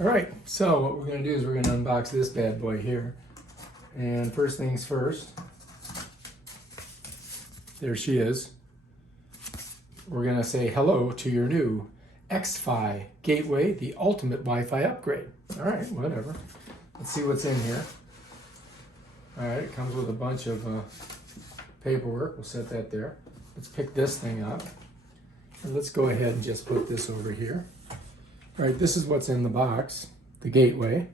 All right, so what we're going to do is we're going to unbox this bad boy here. And first things first, there she is. We're going to say hello to your new Xfi Gateway, the ultimate Wi-Fi upgrade. All right, whatever. Let's see what's in here. All right, it comes with a bunch of paperwork. We'll set that there. Let's pick this thing up. And let's go ahead and just put this over here. All right, this is what's in the box. The gateway,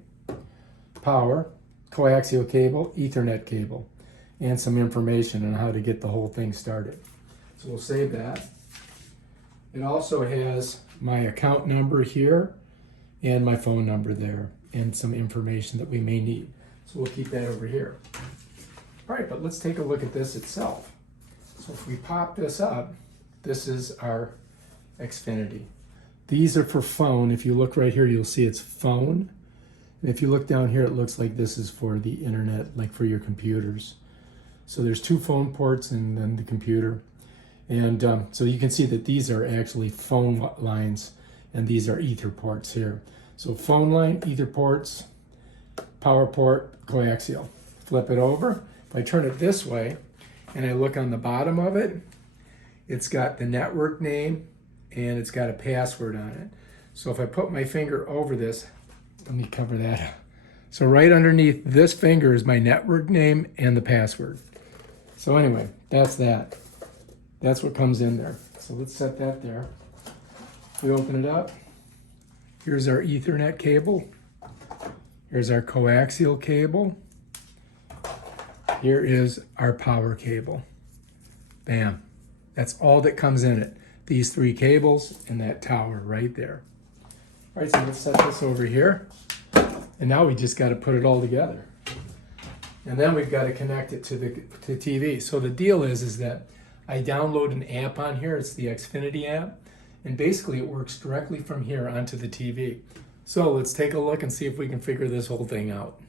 power, coaxial cable, Ethernet cable, and some information on how to get the whole thing started. So we'll save that. It also has my account number here and my phone number there and some information that we may need. So we'll keep that over here. All right, but let's take a look at this itself. So if we pop this up, this is our Xfinity. These are for phone. If you look right here, you'll see it's phone. And if you look down here, it looks like this is for the internet, like for your computers. So there's two phone ports and then the computer. And so you can see that these are actually phone lines and these are ether ports here. So phone line, ether ports, power port, coaxial. Flip it over. If I turn it this way and I look on the bottom of it, it's got the network name and it's got a password on it. So if I put my finger over this, let me cover that up. So right underneath this finger is my network name and the password. So anyway, that's that. That's what comes in there. So let's set that there. We open it up. Here's our Ethernet cable. Here's our coaxial cable. Here is our power cable. Bam. That's all that comes in it. These three cables and that tower right there. All right, so let's set this over here. And now we just got to put it all together. And then we've got to connect it to the TV. So the deal is that I download an app on here. It's the Xfinity app. And basically it works directly from here onto the TV. So let's take a look and see if we can figure this whole thing out.